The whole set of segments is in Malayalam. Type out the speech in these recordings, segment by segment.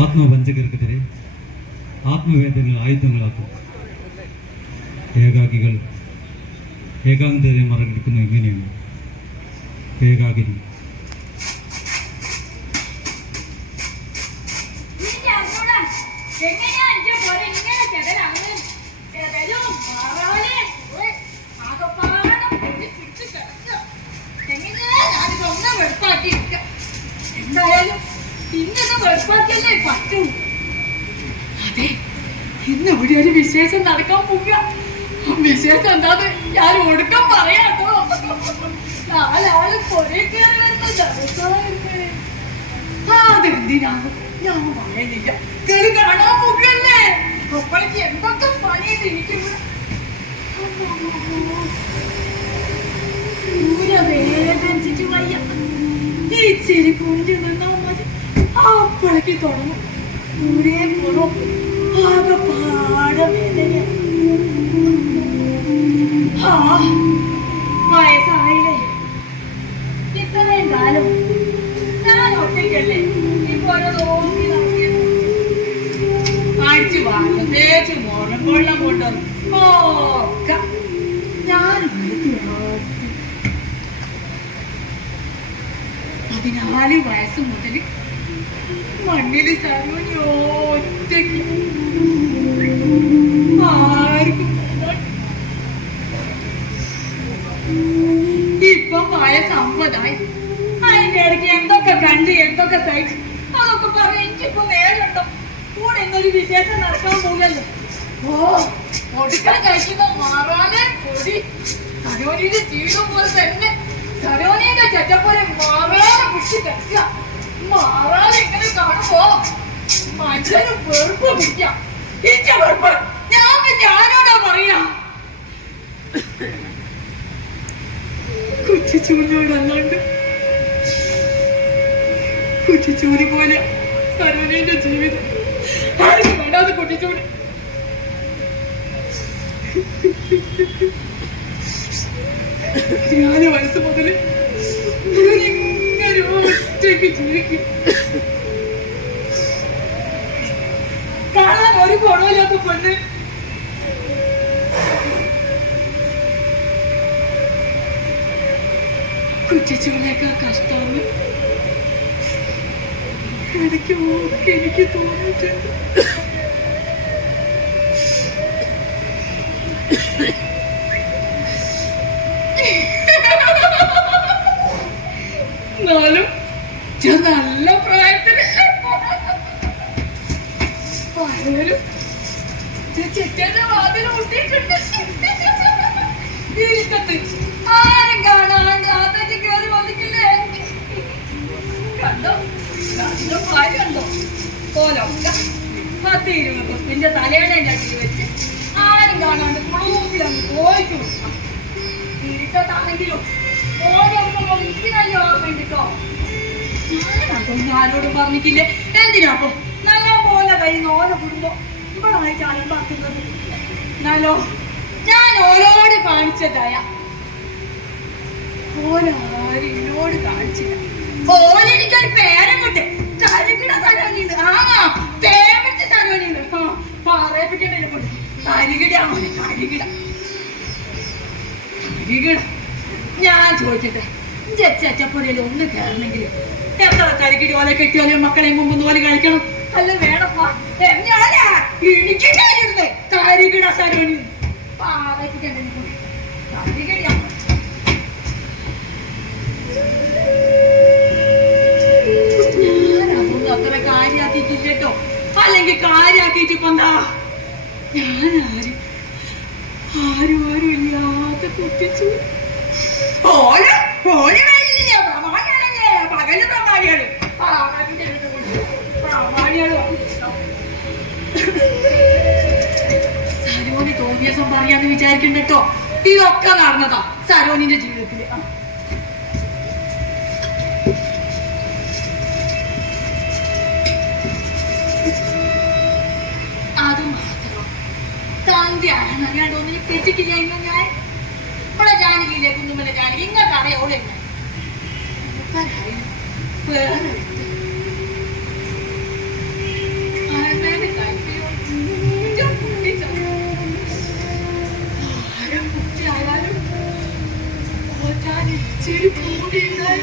ആത്മവഞ്ചകർക്കെതിരെ ആത്മവേദനകൾ ആയുധങ്ങളാക്കും. ഏകാഗികൾ ഏകാന്തതയെ മറികടക്കുന്നത് എങ്ങനെയാണ്? വെളുപ്പാക്കിയിരിക്ക? എന്തായാലും ഇന്നത് വെളുപ്പാക്കിയല്ലേ ഇന്ന് ഇവിടെ ഒരു വിശേഷം നടക്കാൻ പോവുക. വിശേഷം എന്താന്ന് ഞാൻ ഒടുക്കം പറയാട്ടോ അതെന്തിനാണ് ഞാൻ പറയുന്നില്ല. കേറി കാണാൻ പോകല്ലേ അപ്പോഴേക്ക് എന്തൊക്കെ പണിയിട്ട് വയ്യ. ഈ ചെരി കുഞ്ഞു അപ്പോഴേക്ക് തുടങ്ങും. ഊരേ പുറം ആകെ പാട വേദന ആ വയസ്സായില്ലേ? ഇത്രയും കാലം ഞാൻ ഒറ്റയ്ക്കല്ലേ? ഇപ്പൊ നോക്കി നടക്കുന്നു അടിച്ചു വാങ്ങും തേച്ച് മോറും വെള്ളം കൊണ്ടുവന്നു ഓക്ക ഞാൻ പതിനാല് വയസ്സ് മുതൽ മണ്ണിൽ സർവനി ഒറ്റയ്ക്ക് ആർക്കും. ഇപ്പം വയസ്സ് അമ്പതായി അതിന്റെ ഇടയ്ക്ക് എന്തൊക്കെ കണ്ട് എന്തൊക്കെ സഹിച്ചു അതൊക്കെ പറഞ്ഞ് എനിക്കിപ്പോ നേരമുണ്ടോ? കൂടെ ഇന്നൊരു വിശേഷം നടക്കാൻ പോകല്ലോ ഓ ഒടുക്കാൻ കഴിക്കുന്ന മാറാനെ പൊടി. സരോനിയുടെ ജീവിതം പോലെ തന്നെ. സരോനിയുടെ ചെറ്റപ്പോലെ മാറാതെ പിടിച്ച് കഴിക്കുക പറയാ കുറ്റിച്ചൂരി പോലെ സരോനയുടെ ജീവിതം ആരും വേണ്ടാതെ കുറ്റിച്ചൂരി നാല് വയസ്സ് മുതൽ ഇങ്ങനെ ഒറ്റയ്ക്ക് ജീവിക്കും കാണാൻ ഒരു കുറവില്ലാത്ത പെണ്ണ് കുറ്റിച്ചൂരിനേക്കാൾ കഷ്ടമാണ് എനിക്ക് എനിക്ക് തോന്നിയിട്ടുണ്ട് ഞാനതൊന്നും ആരോടും പറഞ്ഞിട്ടില്ലേ? എന്തിനാപ്പോ നല്ല പോലെ കഴിയുന്ന ഓരോ കുടുംബം ഇവിടെ അലമ്പാക്കുന്നത് എന്നാലോ? ഞാൻ ഓരോട് കാണിച്ചതായ. എന്നോട് കാണിച്ചില്ല. ഓലെനിക്കൊരു പേരങ്ങോട്ട് തരികിട സരോനിന്ന് ആ പേരടിച്ച സരോനിന്ന് ആ പറയപ്പെട്ടി വരുമ്പോൾ തരികിട മോനെ തരികിട. തരികിട. ഞാൻ ചോദിച്ചിട്ട് ജച്ചപ്പുരയിൽ ഒന്ന് കയറണമെങ്കിൽ എത്ര തരികിടി ഓലെ മക്കളെയും മുമ്പ് ഓൽ കഴിക്കണം അല്ല വേണപ്പാ. അല്ലെങ്കിൽ കാര്യാക്കിയിട്ട് ഇപ്പൊ എന്താ ഞാനാരും? ആരും ആരും ഇല്ലാത്ത കുട്ടിച്ചു ഓരോ ഓൽ ദിവസം പറയാന്ന് വിചാരിക്കണ്ടോ ഇതൊക്കെ നടന്നതാ സരോനിന്റെ ജീവിതത്തിൽ. അത് മാത്രം. ഞാൻ. ഇവിടെ ജാനകിയില്ലേ വേറെ കച്ചേരി കൂടിയിട്ടാൽ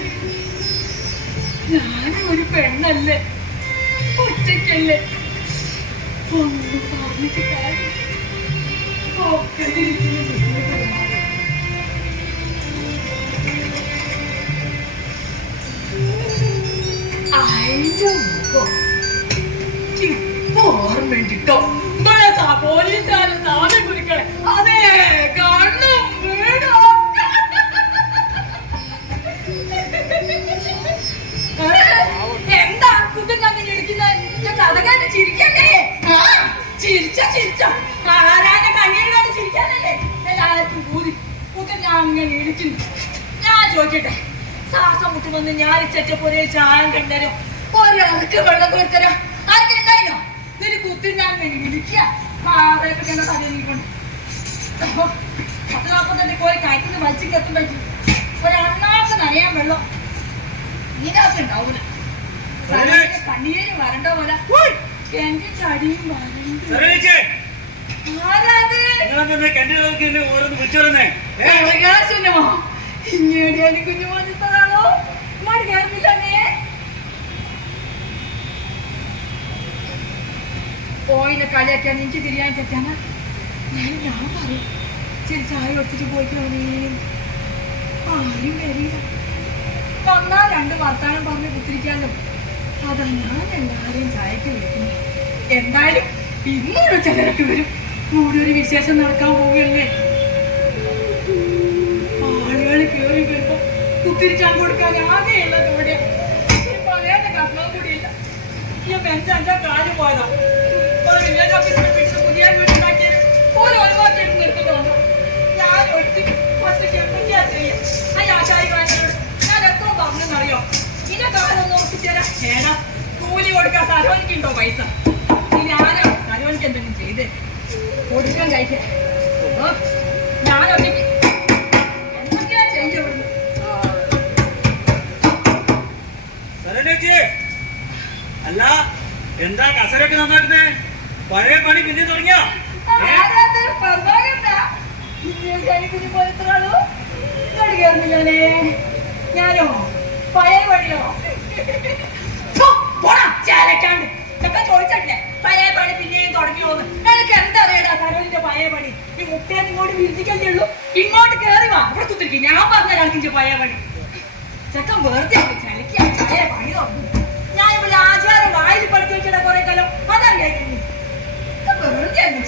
ഞാനും ഒരു പെണ്ണല്ലേ? ഒറ്റയ്ക്കല്ലേ? ഒന്ന് പറഞ്ഞിട്ട് ഓർമ്മ ഉണ്ടിട്ടോ പോലീസുകാരും സാധനം കുടിക്കണേ. അതേ എന്താ കുത്തും കണ്ണി ഇരിക്കുന്നത് കഥ കേട്ട് ചിരിക്കണ്ടേ ചിരിച്ച ചിരിച്ച. കൂടി ഞാൻ ഞാൻ വെള്ളം കൊടുത്തരോ. ഒരണ്ണാക്ക് നനയാൻ വെള്ളം ഇതിനകത്ത് ഉണ്ടാവൂല. കണ്ണീര് വരണ്ട പോലെ. എന്റെ ചടിയും വരണ്ട സരളിച്ചേ, ആരാത്? നിങ്ങളെന്താ കണ്ടിടർക്ക് എന്നെ ഓരോന്ന് വിളിച്ചു പറഞ്ഞേ ഏ? പ്രകാശനോ ഇങ്ങേടിയാണ് കുഞ്ഞു മോനിത്തതാണോ ഇങ്ങോട്ട് കയറുന്നില്ലേ പോയില്ല കളിയാക്കിയാ നിനക്ക് തിരിയാൻ തെറ്റാനാ ഞാൻ ഞാൻ പറയും. ചിരി ചായ കൊടുത്തിട്ട് പോയിക്കോണേ ആരും വരില്ല. വന്നാ രണ്ട് വർത്താനം പറഞ്ഞ് കുത്തിരിക്കാലോ. അതാ ഞാൻ എല്ലാവരെയും ചായക്ക് വിളിക്കുന്നു. എന്തായാലും ഇന്നൊരു ചിലരൊക്കെ വരും. കൂടെ ഒരു വിശേഷം നടക്കാൻ പോവുകയല്ലേ? ആളുകൾ കയറി വരുമ്പോ കുത്തിരിച്ചാൻ കൊടുക്കാൻ ആകെയുള്ളത് ഇവിടെ. ഒരു പഴയന്റെ കഷ്ണം കൂടിയില്ല ഈ ബെഞ്ച് എന്റെ കാൽ പോയതാ. വില്ലേജ് ഓഫീസിനെ പിടിച്ച് പുതിയ വീടുണ്ടാക്കിയത് ഒരു ഒഴിവാക്കിയിട്ട് നിർത്തുന്നുണ്ട് ഞാൻ ഒറ്റ ഒറ്റയ്ക്ക് എന്തൊക്കെയാ ചെയ്യും. ആ വാങ്ങിയോട് ഞാൻ എത്ര പറഞ്ഞെന്നറിയോ? ഇതിന്റെ കാലം നോക്കിച്ചേരാ ഏടാ കൂലി കൊടുക്കാൻ സരോനിക്കുണ്ടോ പൈസ? ഇനി ആരാ സരോനിക്ക് എന്തെങ്കിലും ചെയ്ത് കൊടുക്കാൻ കഴിക്കാൻ. ഞാൻ ഒറ്റയ്ക്ക്? എന്തൊക്കെയാ ചെയ്യപ്പെടുന്നത് സരളിച്ചേ, അല്ല എന്താ കസരൊക്കെ നന്നാക്കുന്നേ? പഴയ പണി പിന്നെ തുടങ്ങിയോ? ഞാനോ? പഴയ പണിയോ? ചേലക്കാണ്ട്. ഇതൊക്കെ ചോദിച്ചിട്ടില്ലേ? പഴയ പണി പിന്നെയും തുടങ്ങിയോന്ന്. എനിക്ക് എന്താ അറിയടാ സരോജിന്റെ പഴയ പണി? ഈ മുട്ടയെ ഇങ്ങോട്ട് വീഴ്ത്തിക്കല്ലേ ഉള്ളൂ? ഇങ്ങോട്ട് കേറി വാ. ഇവിടെ തുത്തിരിക്കും ഞാൻ പറഞ്ഞ നിന്റെ പഴയ പണി. ചെക്കൻ വെറുതെ ചലിക്കാ. പഴയ പണി തുടങ്ങി ഞാൻ ഇവിടെ ആചാരം വായിൽ പഠിച്ചു വെച്ചിട്ട് കുറെ കാലം. അതറിയാം വെറുതെ അങ്ങ്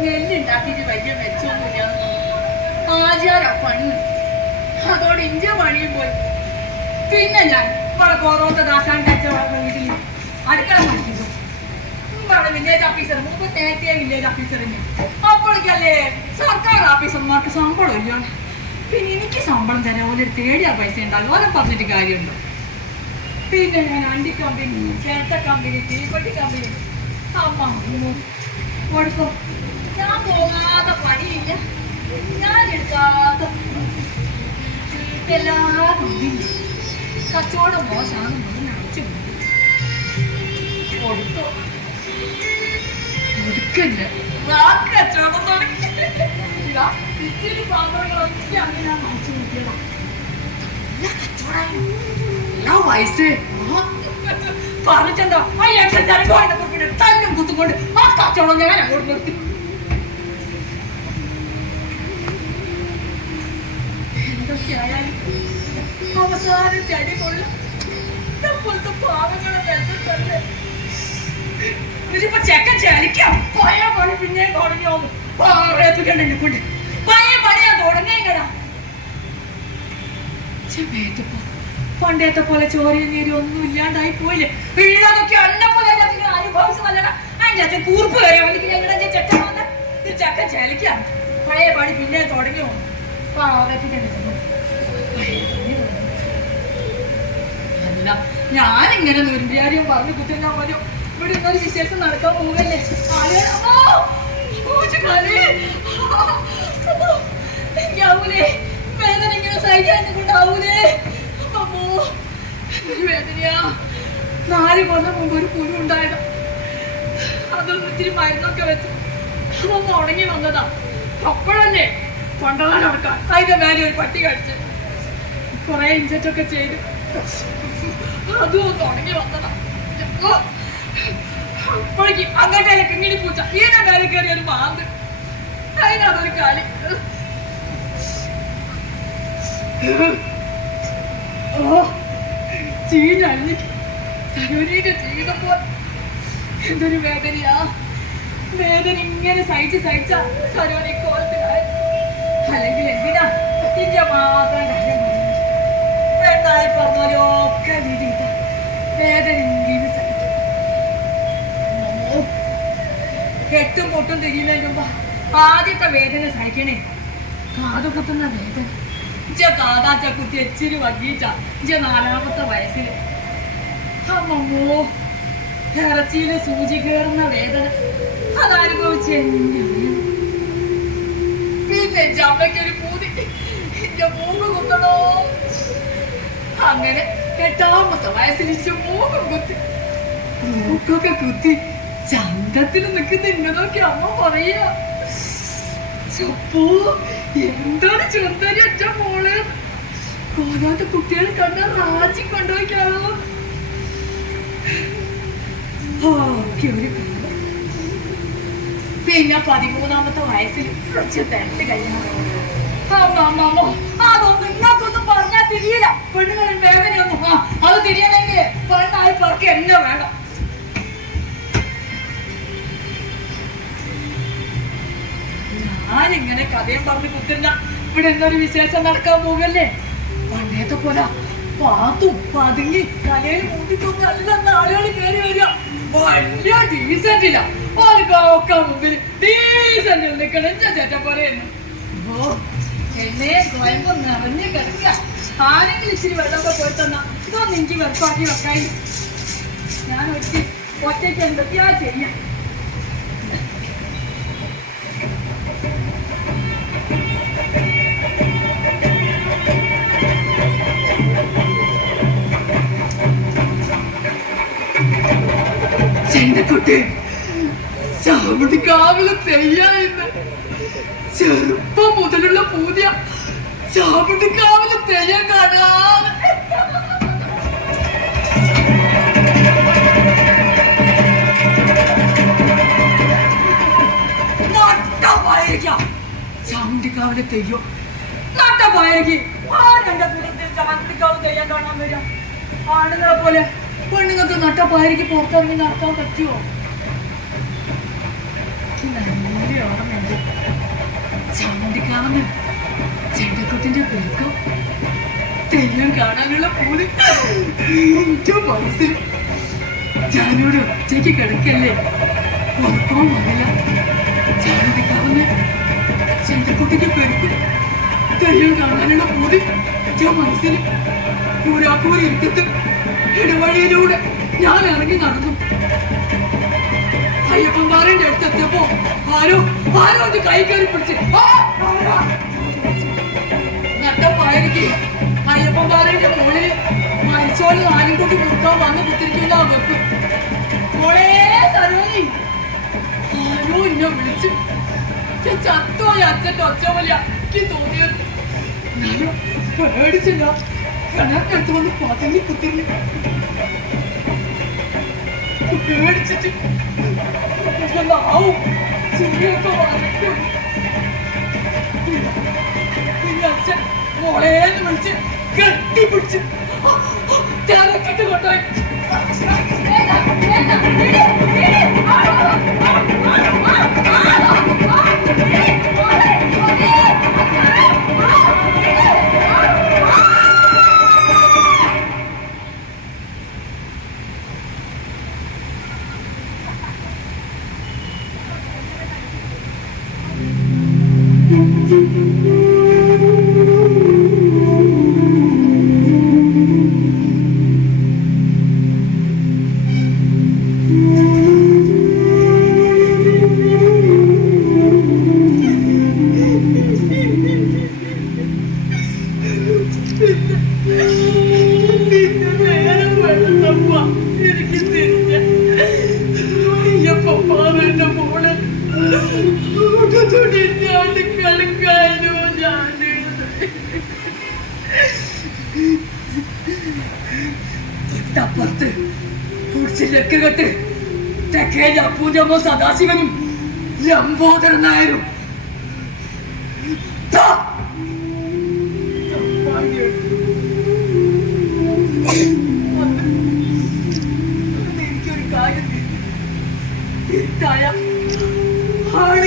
ചലിക്കുന്നു നെല്ലുണ്ടാക്കിയിട്ട് വലിയ മെച്ചമൊന്നുമില്ല. ആചാര പണി അതോടെ ഇഞ്ച പണിയും പോയി പിന്നെ ഞാൻ ഇവിടെ കോറോത്ത ദാസാൻ കച്ചവട വീട്ടിൽ അടുക്കള പഠിക്കുന്നു ഇവിടെ വില്ലേജ് ഓഫീസർ മുമ്പ് നേരത്തെ വില്ലേജ് ഓഫീസറിന് അപ്പോഴേക്കല്ലേ സർക്കാർ ഓഫീസർമാർക്ക് ശമ്പളം ഇല്ല. പിന്നെ എനിക്ക് ശമ്പളം തരാൻ ഓരോ തേടിയാ പൈസ ഉണ്ടാകും. ഓരോ പറഞ്ഞിട്ട് കാര്യമുണ്ടോ? പിന്നെ ഞാൻ അണ്ടി കമ്പനി ചേട്ട കമ്പനി തീപ്പെട്ടി കമ്പനി അമ്മ കൊടുക്കോ ഞാൻ പോകാത്ത പണിയില്ല. ഞാൻ കച്ചവടം മോശമാണ് പറഞ്ഞെന്തോ ആ. എക്സൈസ് തല്ലും കുത്തുകൊണ്ട് ആ കച്ചവടം ഞാൻ അങ്ങോട്ട് നിർത്തി. എന്തൊക്കെയായാലും അവസാനം ചടി കൊള്ളും ഇപ്പോഴത്തെ പാവങ്ങളെ വെള്ളത്തല്ലേ ഇതിപ്പോ ചെക്കൻ ചലിക്കാം പഴയ പണി പിന്നെ തുടങ്ങിയോന്ന് പറയപ്പിക്കണ്ട കൊണ്ട് പഴയ പണിയാ തുടങ്ങിയടാ പണ്ടത്തെ പോലെ ചോരയും നീരും ഒന്നും ഇല്ലാണ്ടായി പോയില്ലേ ഉള്ളതൊക്കെ അന്നപ്പോലെ അനുഭവിച്ചതല്ലടാ അതിന്റെ അച്ഛൻ കൂർപ്പ് ഞങ്ങളുടെ ചെക്കൻ വന്ന ചെക്കൻ ചലിക്കാം പഴയ പണി പിന്നെ തുടങ്ങിയോ പറയപ്പിക്കണ്ട ഞാനിങ്ങനെ നുരുമ്പിയാരിയും പറഞ്ഞു കുറ്റം വരും. ഇവിടെ ഇന്നൊരു വിശേഷം നടക്കാൻ! അമ്മോ! എനിക്കാവൂലേ വേദന ഇങ്ങനെ സഹിക്കാൻ കൊണ്ടാവൂലേ? അമ്മോ ഒരു വേദനയാ. നാല് കൊല്ലം മുമ്പ് ഒരു കുരു ഉണ്ടായത്. അതൊന്നും ഇത്തിരി മരുന്നൊക്കെ വെച്ച് അതൊന്ന് ഉണങ്ങി വന്നതാ. അപ്പോഴല്ലേ കൊണ്ടുപോകാൻ നടക്കാം അതിന്റെ മേലെ ഒരു പട്ടി കടിച്ച് കുറെ ഇഞ്ചറ്റൊക്കെ ചെയ്ത് അതും ഇതിന്റെ അതിനതൊരു കാലി ഓ എന്തൊരു വേദനയാ വേദന ഇങ്ങനെ സഹിച്ച് സഹിച്ച സരോനെ കോലത്തിലായി അല്ലെങ്കിൽ എന്തിനാ മാത്രം കാര്യം പറഞ്ഞത്? പെണ്ണായി പറഞ്ഞാലും ഒക്കെ വീട്ടിൽ വേദന കെട്ടും പൊട്ടും തിരിയുന്നതിന് മുമ്പ് ആദ്യത്തെ വേദന സഹിക്കണേ. കാത് കുത്തുന്ന വേദന. ഇജ കാതാച്ച കുത്തി എച്ചിരി വകിയിട്ട. ഇജ നാലാമത്തെ വയസ്സിൽ അമ്മമ്മോ ഇറച്ചിയിലെ സൂചി കയറുന്ന വേദന. അതനുഭവിച്ച് പിന്നെ എന്റെ അമ്മയ്ക്കൊരു പൂതി. എന്റെ മൂന്ന് കുത്തണോ? അങ്ങനെ എട്ടാമത്തെ വയസ്സിൽ മൂക്കും കുത്തി. മൂക്കൊക്കെ കുത്തി. ചന്തത്തിൽ നിൽക്കുന്ന എന്നെ നോക്കി അമ്മ പറയാ ചുപ്പൂ എന്താണ് ചുന്തരി ഒറ്റ മോൾ? കോലാത്ത കുട്ടികൾ കണ്ട റാജി കാലം. പിന്നെ പതിമൂന്നാമത്തെ വയസ്സിൽ കുറച്ച് തെറ്റ് കഴിയണം അമ്മമ്മോ അതൊന്നും നിങ്ങൾക്കൊന്നും തിരിയില്ല പെണ്ണുങ്ങളിൽ വേദനയൊന്നും അത് തിരിയണമെങ്കിൽ പെണ്ണായി പറക്കി എന്നെ വേണം. ഞാനിങ്ങനെ കഥയും പറഞ്ഞ് കുത്തില്ല ഇവിടെ എന്തൊരു വിശേഷം നടക്കാൻ പോകല്ലേ പണ്ടേത്തെ പോലെ പാത്തും പതുങ്ങി കലയിൽ മൂട്ടിട്ടൊന്നും അല്ലെന്ന് ആളുകൾ കയറി വരിക. വലിയ ഡീസന്റില്ല ആൾക്കാരൊക്കെ മുമ്പിൽ ഡീസന്റിൽ നിൽക്കണം ചേട്ട പറയുന്നു ഓ എന്നെ സ്വയംഭം നിറഞ്ഞു കിടക്കുക. ആരെങ്കിലും ഇച്ചിരി വെള്ളമൊക്കെ പോയി തന്നാ ഇതൊന്നും എനിക്ക് വെറുപ്പാക്കി വെക്കായി. ഞാൻ ഒറ്റ ഒറ്റയ്ക്ക് എന്തൊക്കെയാ ചെയ്യാം. ചെറുപ്പം മുതലുള്ള പൂതിയ. ചാമുടിക്കാവിലെ തെയ്യം കാണാൻ ചാമുണ്ടിക്കാവിലെ തെയ്യം. നട്ടപ്പായിരിക്കും ആരെന്റെ ദുരത്തിൽ ചാമുണ്ടിക്കാവ് തെയ്യം കാണാൻ വരാം. ആണുങ്ങളെ പോലെ പെണ്ണുങ്ങൾക്ക് നട്ടപ്പായിരിക്ക് പുറത്തിറങ്ങി നടത്താൻ പറ്റുമോ നല്ല ഓർമ്മയുണ്ട്. ചാമുണ്ടിക്കാവെന്ന് ചെണ്ടക്കുത്തിന്റെ പെരുക്കം തെയ്യം കാണാനുള്ള പോലെ എന്റെ മനസ്സിൽ ഞാനിവിടെ ഒറ്റയ്ക്ക് കിടക്കല്ലേ? ഉറക്കവും വന്നില്ല. ചാമുണ്ടിക്കാവെന്ന് ചെണ്ടക്കുട്ടിക്ക് പെരുക്കും. തെയ്യം കാണാനുള്ള പൂതി എന്റെ മനസ്സിൽ കൂരാക്കൂരി ഇരിക്കത്ത് ഇടവഴിയിലൂടെ ഞാൻ ഇറങ്ങി നടന്നു. അയ്യപ്പൻ പാറേന്റെ അടുത്തെത്തിയപ്പോ ആരോ ആരോ ഒന്ന് കൈ കയറി പിടിച്ച്. ആ! നട്ടപ്പായക്ക് അയ്യപ്പൻപാറയുടെ മുകളിൽ മരിച്ചോൽ നാലും കൊടുക്കാൻ വന്ന് കുത്തിരിക്കുന്ന വെപ്പ്. മോളെ സരോജി. ആരോ എന്നെ വിളിച്ചു. ഞാൻ ചത്തോയ അച്ഛന്റെ ഒച്ച പോലെ എനിക്ക് തോന്നിയത്. എന്നാലും പേടിച്ചില്ല. കണക്കെടുത്ത് വന്ന് പതങ്ങി കുത്തിരി പേടിച്ചിട്ട് ആവും? ചുരിയൊക്കെ വരയ്ക്കും പിന്നെ അച്ഛൻ. മോളേന്ന് വിളിച്ച് കെട്ടിപ്പിടിച്ച് തിരക്കിട്ട് കൊണ്ടുപോയി ആ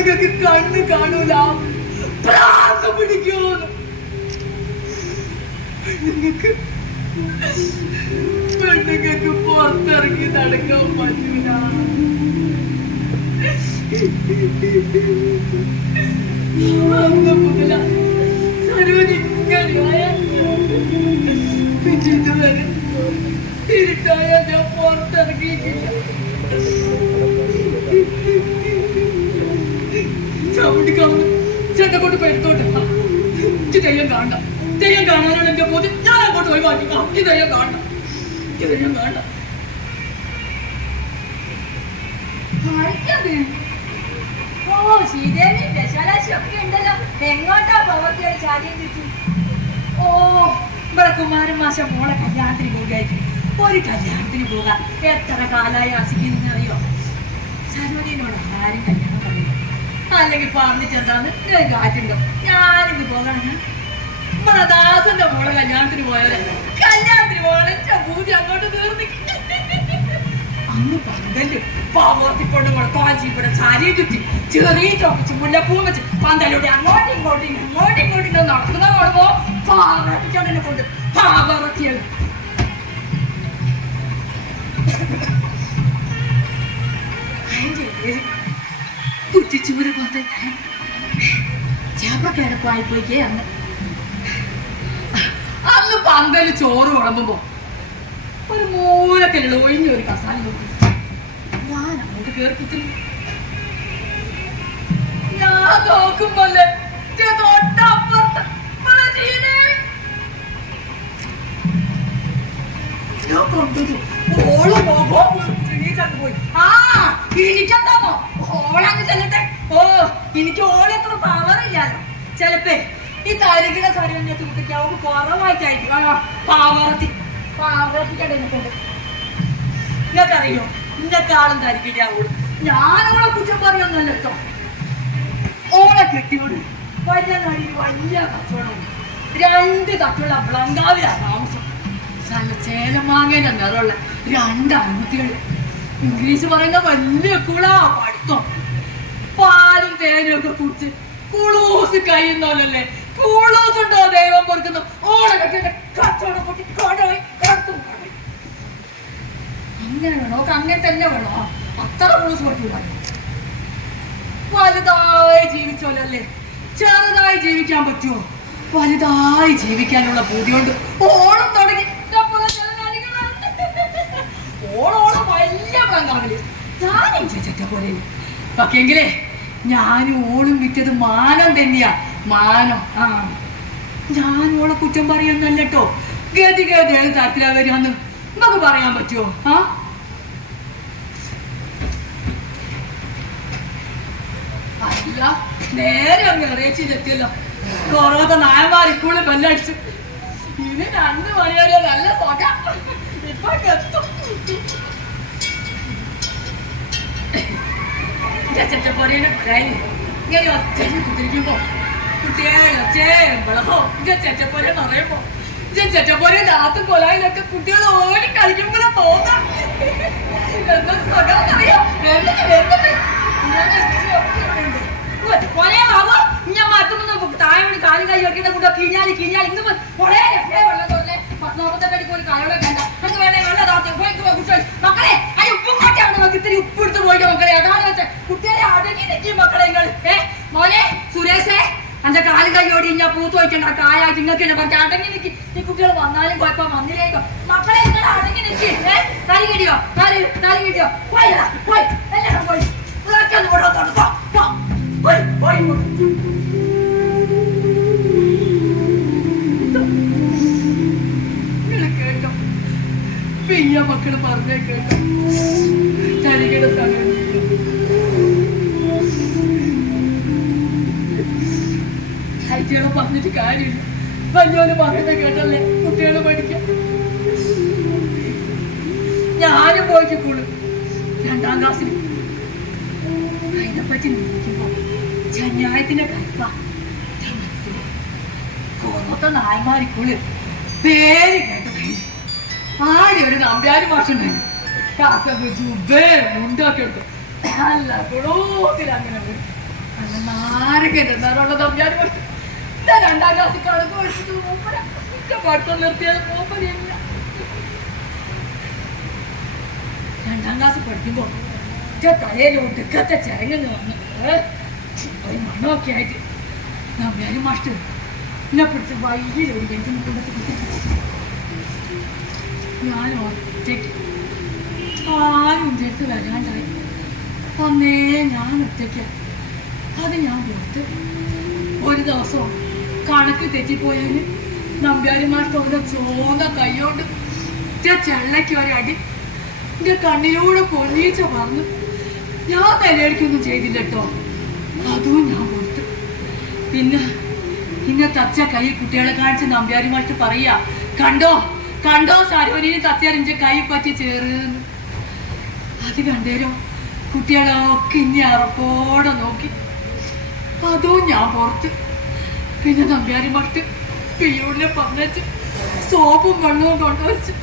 ആളുകൾക്ക് കണ്ണ് കാണൂല. പ്രാന്ത പിടിക്കൂന്ന് നിങ്ങൾക്ക് പെണ്ണുങ്ങൾക്ക് പുറത്തിറങ്ങി നടക്കാൻ പറ്റൂല. ഇരുട്ടായ ഞാൻ പുറത്തിറങ്ങിയിട്ടില്ല. ചവിട്ടിക്കാവുന്നു ചേട്ടൻ കൊണ്ട് പെടുത്തോട്ട് എനിക്ക് തെയ്യം കാണണ്ട തെയ്യം കാണാനാണ് എന്റെ പോത് ഞാൻ അങ്ങോട്ട് മാറ്റി എനിക്ക് തെയ്യം കാണണ്ട എനിക്ക് തെയ്യം കാണണ്ട. ഓ ശ്രീദേവി ദശാലാശി ഒക്കെ ഉണ്ടല്ലോ. എങ്ങോട്ടാ പോവത്തെ ചാടിയും ചുറ്റി ഓ ഇവിടെ മാഷ മോളെ കല്യാണത്തിന് പോകുകയായിട്ട്. ഒരു കല്യാണത്തിന് പോകാൻ എത്ര കാലായി ആശിക്കുന്നറിയോ സരോജിനോട് ആരും കല്യാണം പറയില്ല അല്ലെങ്കിൽ പറഞ്ഞിട്ട് എന്താന്ന് കാറ്റുണ്ടോ ഞാനിത് പോകാൻ നമ്മളെ ദാസന്റെ മോളെ കല്യാണത്തിന് പോയതല്ലേ? കല്യാണത്തിന് പോകണ പൂജ അങ്ങോട്ട് തീർന്നി. അന്ന് പന്തൽ പാവോർത്തിക്കൊണ്ട് കാഞ്ചി ഇവിടെ ചാരി ചുറ്റി ചെറിയ ചോപ്പിച്ച് മുല്ലപ്പൂ വെച്ച് പന്തലൂടെ അങ്ങോട്ടും ഇങ്ങോട്ടും അങ്ങോട്ടും ഇങ്ങോട്ടും നടക്കുന്ന കൊടുക്കോ പാവർത്തിക്കൊണ്ടെന്നെ കൊണ്ട് പാവറത്തിയത് കുറ്റിച്ചുമര പോലത്തെ ചേപ്പക്കിടപ്പായി പോയിക്കേ അന്ന്. അന്ന് പന്തൽ ചോറ് വിളമ്പുമ്പോ ഒരു മൂലക്കല്ലുള്ള ഒഴിഞ്ഞ ഒരു കസാല ഞാൻ അങ്ങോട്ട് കേർപ്പിക്കുന്നു ഞാൻ നോക്കുമ്പോല്ലേ തൊട്ടപ്പുറത്ത് ഓളങ്ങ് ചെല്ലട്ടെ ഓ എനിക്ക് ഓളെത്ര പവറില്ലല്ലോ ചെലപ്പേ ഈ തരികിട സരിവന്നെ തൂക്കിട്ട് അവൾക്ക് കുറവായിട്ടായിരിക്കും. പാവറത്തി പാവറത്തിക്കടയിൽ എനിക്കുണ്ട് നിങ്ങൾക്കറിയോ ഇന്നെക്കാളും തരികിടാവുള്ളൂ ഞാനോളെ കുറ്റം പറയുന്നല്ല കേട്ടോ. ഓളെ കെട്ടിയോട് വലിയ നടി വലിയ കച്ചവടം. രണ്ട് തട്ടുള്ള ബ്ലങ്കാവിലാ താമസം. നല്ല ചേലമാങ്ങേന്റെ നിറമുള്ള രണ്ട് ആൺകുട്ടികൾ ഇംഗ്ലീഷ് പറയുന്ന വലിയ കുളാ പഠിത്തം. പാലും തേനും ഒക്കെ കുടിച്ച് കുളൂസ് കഴിയുന്നോലല്ലേ കുളൂസ് ഉണ്ടോ ദൈവം കൊടുക്കുന്നു അങ്ങനെ വേണോ? അങ്ങനെ തന്നെ വേണോ? അത്ര കുളൂസ് പറ്റൂല വലുതായി ജീവിച്ചോലല്ലേ ചെറുതായി ജീവിക്കാൻ പറ്റുമോ വലുതായി ജീവിക്കാനുള്ള ബുദ്ധിയുണ്ട് ഓണം തുടങ്ങി. ഓണോണം വലിയ ബംഗാളിൽ ഞാനും ചേച്ചറ്റ പോലെ പക്ഷെങ്കിലേ ഞാനും ഓളും വിറ്റത് മാനം തന്നെയാ. മാനം ആ. ഞാൻ ഓളെ കുറ്റം പറയുന്നല്ല ഗതി ഗതി ഏത് തരത്തിലാ വരികയെന്ന് നമുക്ക് പറയാൻ പറ്റുമോ ആ? അല്ല നേരെ അങ്ങ് അറിയിച്ചില്ലെത്തിയല്ലോ കൊറോത്ത നായന്മാർ ഇപ്പോഴും ബെല്ലടിച്ചു. ഇനി രണ്ട് മണിവരെ നല്ല സ്വക ഇപ്പൊ എത്തും. ചെറ്റപ്പൊറിയുടെ പറയാന് ഇങ്ങനെ ഒറ്റയ്ക്ക് കുത്തിരിക്കുമ്പോ കുട്ടിയെ ഒച്ചേ ബളഹോ ഇന്റെ ചെറ്റപ്പൊര നിറയുമ്പോ ഇന്റെ ചെറ്റപ്പൊര രാത്രി കൊലായിലൊക്കെ കുട്ടികൾ ഓടി കളിക്കുമ്പോഴും ഞാൻ ഇങ്ങനെ ഒപ്പിയുണ്ട്. ഇങ്ങോട്ട് മോനെ ബാബു, ഇഞ്ഞ മാറ്റുമ്പോ താഴെ വേണ്ടി കാലും കൈ വെക്കുന്ന കൂടെ കിഞ്ഞാലി കിഞ്ഞാലി ഇന്ന് എവിടെ വെള്ളം തോന്നേ? പത്ത് നാപ്പത്തെട്ട് അടിക്ക് ഒരു കാലോടെ വേണ്ട. മക്കളെ, ആ ഉപ്പും കാട്ടിയാണ് നമുക്ക് ഇത്തിരി ഉപ്പ് എടുത്ത് പോയിട്ട് മക്കളെ അതാണ് വെച്ചേ. കുട്ടികളെ അടങ്ങി നിൽക്കും മക്കളെ നിങ്ങൾ മോനെ സുരേഷേ എന്റെ കാൽ കൈയോടി ഞാൻ പൂത്ത് വയ്ക്കണ്ട നിങ്ങൾക്ക് എന്നെ അടങ്ങി നിൽക്കി ഈ കുട്ടികൾ വന്നാലും കുഴപ്പം വന്നില്ലേക്കോ. മക്കളെ നിങ്ങൾ അടങ്ങി നിൽക്കി ഏ തലി കിടിയോ തലി തലി കിടിയോ പോയില്ല പോയി. എല്ലാവരും പോയി. ഇതൊക്കെ ഒന്ന്. പോയി പോയി പിയ്യ മക്കൾ പറഞ്ഞേ കേട്ടോ. തരികിട സമയം കുട്ടികളെ പറഞ്ഞിട്ട് കാര്യമില്ല. വലിയോൽ പറയുന്നത് കേട്ടല്ലേ? കുട്ടികൾ പഠിക്കാം ഞാനും പോയിട്ട് കൂടും. രണ്ടാം ക്ലാസ്സിൽ. അതിനെപ്പറ്റി നോക്കുമ്പോ ചങ്ങായത്തിന്റെ കൽപ്പ. കോന്നത്തെ നായമാരിക്കുള്ളു പേര് കേട്ടത് ആടി ഒരു നമ്പ്യാരി എടുത്തു. നല്ല കുളോത്തിൽ അങ്ങനെ. നല്ല നാരക എന്താറുള്ള നമ്പ്യാരി മാഷ്. രണ്ടാം ക്ലാസ്സിൽ കണക്ക് പഠിച്ചിട്ട് പഠിത്തം നിർത്തിയത് രണ്ടാം ക്ലാസ് പഠിക്കുമ്പോ ഒറ്റ തലയിൽ ഒടുക്കത്തെ ചിറങ്ങെന്ന് വന്നു ഏ, ഒരു മണമൊക്കെ ആയിട്ട്. നമ്പ്യാരി മാസ്റ്റർ എന്നെ പിടിച്ച് ബെഞ്ചിന് കൊണ്ടു ഞാൻ ഒറ്റയ്ക്ക് ആരും എന്റെ വരാണ്ടായി. ഒന്നേ ഞാൻ ഒറ്റയ്ക്ക. അത് ഞാൻ കൊടുത്ത് ഒരു ദിവസം കണക്ക് തെറ്റിപ്പോയാൽ നമ്പ്യാരിമാർക്കൊന്ന് ചോന്ന കൈയോണ്ട് ചെള്ളയ്ക്ക് ഒരടി എന്റെ കണ്ണിലൂടെ പൊന്നീച്ച പറഞ്ഞു ഞാൻ തലയടിക്കൊന്നും ചെയ്തില്ല കേട്ടോ അതും ഞാൻ കൊടുത്തു പിന്നെ ഇന്നെ തച്ച കൈ കുട്ടികളെ കാണിച്ച് നമ്പ്യാരിമാർക്ക് പറയാ കണ്ടോ കണ്ടോ സരോനിന് തച്ചറിഞ്ച കൈ പറ്റി ചേർന്ന്. അത് കണ്ടേരോ? കുട്ടികളൊക്കെ ഇനി അറപ്പോടെ നോക്കി. അതും ഞാൻ പുറത്ത്. പിന്നെ നമ്പ്യാരി മട്ട് പിയൂരിനെ പറഞ്ഞച്ച് സോപ്പും വെള്ളവും കൊണ്ടുവച്ച്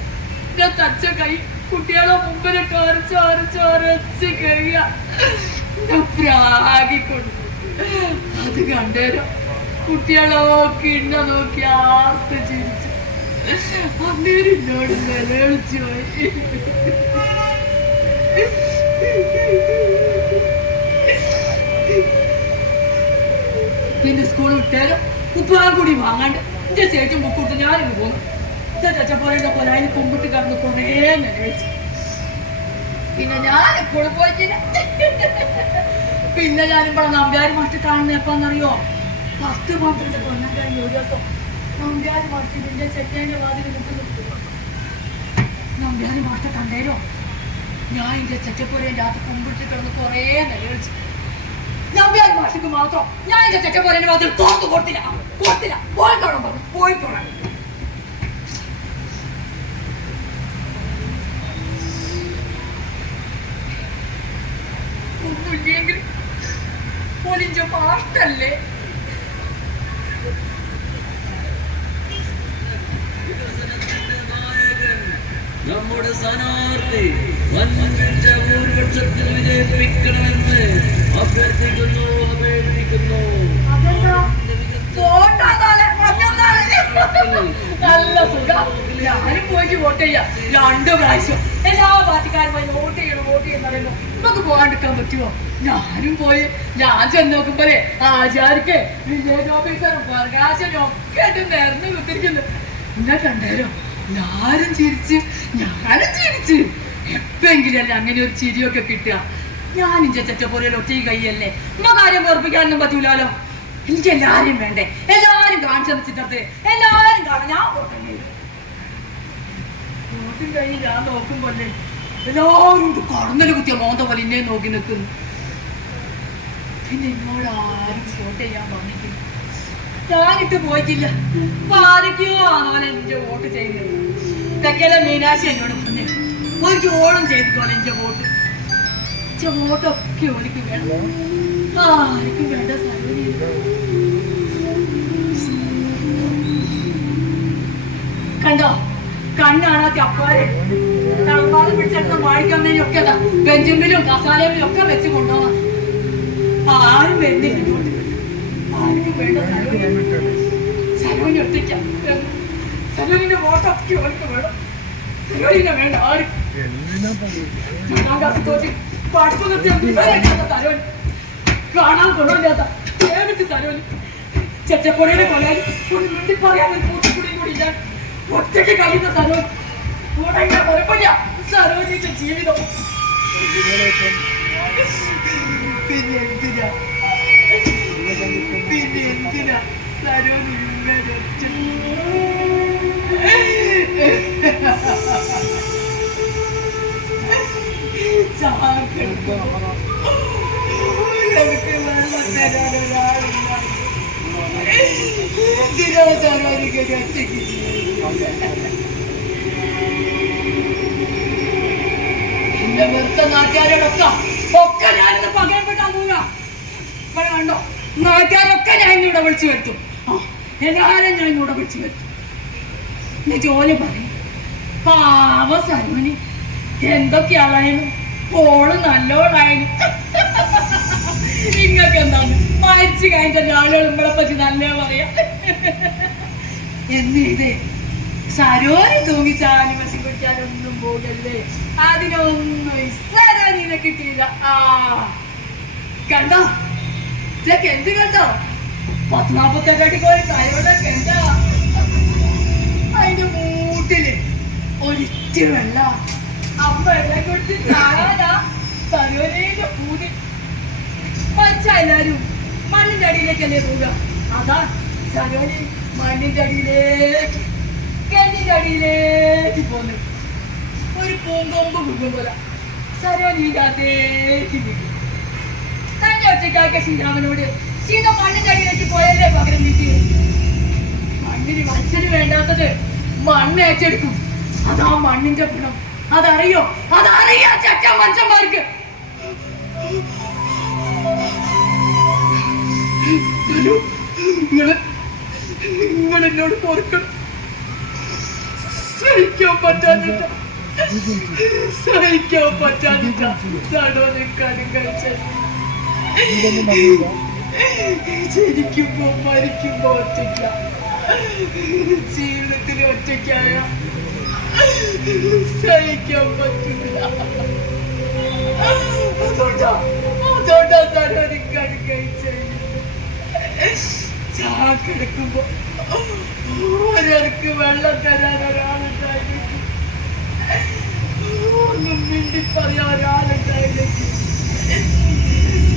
ഞാൻ തച്ച കൈ കുട്ടികളെ മുമ്പിലിട്ട് അരച്ച് അരച്ച് അരച്ച് കഴിയ അത് കണ്ടേരോ? കുട്ടികളൊക്കെ ഇന്ന നോക്കി ആർത്ത് ചിരിച്ചു. അന്നേരം നിലവിളിച്ചു പോയി. പിന്നെ സ്കൂൾ വിട്ടാലും ഉപ്പാൻ കൂടി വാങ്ങാണ്ട് എന്റെ ചേച്ചി മുക്കൂട്ട് ഞാനിങ്ങ് പോന്നു. എന്റെ ചച്ചപ്പോലയുടെ പോലെ അതിന് കുമ്പിട്ട് കടന്ന് കൊറേ നിലവിളിച്ചു പിന്നെ ഞാൻ എപ്പോഴും പോയിട്ടില്ല പിന്നെ ഞാനിവിടെ അമ്പാരി മാറ്റി കാണുന്ന എപ്പാന്നറിയോ പത്ത് പന്ത്രണ്ട് കൊല്ലം കഴിഞ്ഞ് ഒരു ദിവസം. നമ്പ്യാരി മാഷ്ട കണ്ടേരോ? ഞാൻ എന്റെ ചെറ്റപ്പുരയും രാത്രി കുമ്പിട്ട് കിടന്ന് കുറേ നിലവിളിച്ചു നമ്പ്യാരി മാഷക്ക് മാത്രം. ഞാൻ എന്റെ ചെറ്റപ്പോരെ വാതിൽ തോന്നു കൊടുത്തില്ല. കൊടുത്തില്ല. പോയിക്കോണം പറഞ്ഞു. പോയിക്കോണം ഒന്നുമില്ലെങ്കിൽ ഒലിഞ്ച മാഷ്ടല്ലേ നമ്മുടെ സ്ഥാനാർത്ഥി വൻപിച്ച ഭൂരിപക്ഷത്തിൽ വിജയിപ്പിക്കണമെന്ന് അഭ്യർത്ഥിക്കുന്നു അപേക്ഷിക്കുന്നു നല്ല സുഖം. ഞാനും പോയി വോട്ട് ചെയ്യാം. രണ്ടു പ്രാവശ്യം. എല്ലാ പാർട്ടിക്കാരും പോയി വോട്ട് ചെയ്യണം വോട്ട് ചെയ്യണം പറയുമ്പോ നമുക്ക് പോകാണ്ടിരിക്കാൻ പറ്റുമോ? ഞാനും പോയി. ഞാൻ ചെന്ന് നോക്കുമ്പോഴേ ആചാരിക്ക് വില്ലേജ് ഓഫീസറും പ്രകാശനും ഒക്കെ ആയിട്ട് നേർന്ന് കുത്തിരിക്കുന്നു എന്നാ കണ്ടേരോ? എല്ലാരും ചിരിച്ച് ഞാനും ചിരിച്ച്. എപ്പെങ്കിലല്ലേ അങ്ങനെ ഒരു ചിരിയൊക്കെ കിട്ടുക? ഞാൻ ചെച്ചറ്റ ചെറ്റ പോലെ ഒറ്റ കൈയല്ലേ? ഉമ്മ കാര്യം ഓർപ്പിക്കാനൊന്നും പറ്റൂലാലോ? എനിക്ക് എല്ലാരും വേണ്ടേ? എല്ലാരും കാണിച്ചു തന്നിട്ടത് എല്ലാരും കാണാൻ ഞാൻ ഞാൻ എല്ലാവരും കടന്നൽ കുത്തിയ മോന്ത പോലെ ഇന്നെ നോക്കി നിൽക്കുന്നു. പിന്നെ എന്നോട് ആരും ഫോട്ടോ ചെയ്യാൻ പറഞ്ഞിട്ടില്ല. ഞാനിട്ട് പോയിട്ടില്ല. ആരൊക്കെയോ ആണോലെ എന്റെ വോട്ട് ചെയ്യുന്നത് തെക്കല മീനാശി എന്നോട് പറഞ്ഞു ഒരു ഓണം ചെയ്തിട്ടോളെ എന്റെ വോട്ട്. എന്റെ വോട്ടൊക്കെ ഒരിക്കൽ വേണം. ആർക്കും വേണ്ട സൗകര്യം കണ്ടോ? കണ്ണാണാത്തി അപ്പാരെ. തളപ്പാതെ പിടിച്ചെടുത്ത മാണിക്കമ്മേനും ഒക്കെ ബെഞ്ചിമ്പിലും കസാലയിലും ഒക്കെ വെച്ച് കൊണ്ടുപോകാം ആരും വരുന്നില്ല സരോനി ഒറ്റയ്ക്കാം സരോനിന്റെ വോട്ടൊക്കെ ഓർക്ക് വേണം സരോനിനെ വേണ്ട ആരും നിർത്തിയ വിവരമില്ലാത്ത സരോനി കാണാൻ കൊള്ളില്ലാത്ത സേവിച്ച് സരോനി ചെറ്റപ്പൊടിയുടെ കൊലയിൽ ഒന്ന് പറയാൻ ഒരു കൂട്ടുകൂടി കൂടി ഒറ്റയ്ക്ക് കഴിയുന്ന സരോൻ ഉടനെ സരോജിന്റെ ജീവിതം പിന്നെ എന്തിനാ തരൂ ഇങ്ങനെ ചാക്കെടുക്കോ എനിക്ക് വെള്ളം തരാൻ ഒരാളില്ല എന്തിനാ സരോജിക്ക് ഒറ്റയ്ക്ക് എന്റെ വെറുത്ത നാട്ടുകാരോടൊക്കെ ഒക്കെ ഞാനിത് പകരപ്പെട്ടാൻ പോവുക ഇവിടെ കണ്ടോ? നാട്ടുകാരൊക്കെ ഞാൻ ഇവിടെ വിളിച്ചു വരുത്തും. എല്ലാവരും ഞാൻ ഇവിടെ വിളിച്ചു വരുത്തും. ജോലി പറയും. പാവ സരുവിന് എന്തൊക്കെയാളായാലും പോൾ നല്ലോണായാലും നിങ്ങൾക്ക് എന്താണ് മരിച്ചു കഴിഞ്ഞ ആളുകൾ നമ്മളെ പറ്റി നല്ല പറയാ? എന്ന് ഇതേ സരോന് തൂങ്ങിച്ചാലും വശി കുടിക്കാനൊന്നും പോകല്ലേ? അതിനൊന്നും ഇസരാനീനെ കിട്ടിയില്ല. ആ കണ്ടോ? എന്ത് കണ്ടോ? പത്ത് നാപ്പത്തെട്ടാട്ടി പോയി കയോടൊക്കെ എന്താ അതിന്റെ ഒരിറ്റ് വെള്ള. അമ്മ വെള്ളം കുടിച്ച് ചാടാ സരോനേന്റെ പൂതി. മരിച്ച എല്ലാരും മണ്ണിന്റെ അടിയിലേക്കല്ലേ പോവുക. അതാ സരോനി മണ്ണിന്റെ ഒരു പൂങ്കൊമ്പ് കുങ്കും പോലെ. സരോനിന്റെ അതേക്ക് നിൽക്കും. തന്നെ ഒറ്റയ്ക്കാക്ക ശ്രീരാമനോട് സീത മണ്ണിനടിയിലേക്ക് പോയല്ലേ പകരം നീട്ടി. മണ്ണിന് മനുഷ്യന് വേണ്ടാത്തത് മണ്ണ് ഏറ്റെടുക്കും. അതാ മണ്ണിന്റെ ഗുണം. അതറിയോ? അതറിയാ ചച്ച മനുഷ്യന്മാർക്ക്. നിങ്ങൾ നിങ്ങൾ എന്നോട് പൊറുക്കണം. സഹിക്കാൻ പറ്റാഞ്ഞിട്ട. സഹിക്കാൻ പറ്റാഞ്ഞിട്ട. സടോനിക്കാനും കഴിച്ചത് ജനിക്കുമ്പോ മരിക്കുമ്പോ ഒറ്റയ്ക്ക. ജീവിതത്തിൽ ഒറ്റയ്ക്കായ സഹിക്കാൻ പറ്റില്ല അതുകൊണ്ടാ അതുകൊണ്ടാ സടോനിക്കാനും കഴിച്ചത് ചാക്കെടുക്കുമ്പോ ഒരാൾക്ക് വെള്ളം തരാൻ ഒരാളുണ്ടായിരിക്കും ഒന്നും മിണ്ടി പറയാൻ ഒരാളുണ്ടായിരിക്കും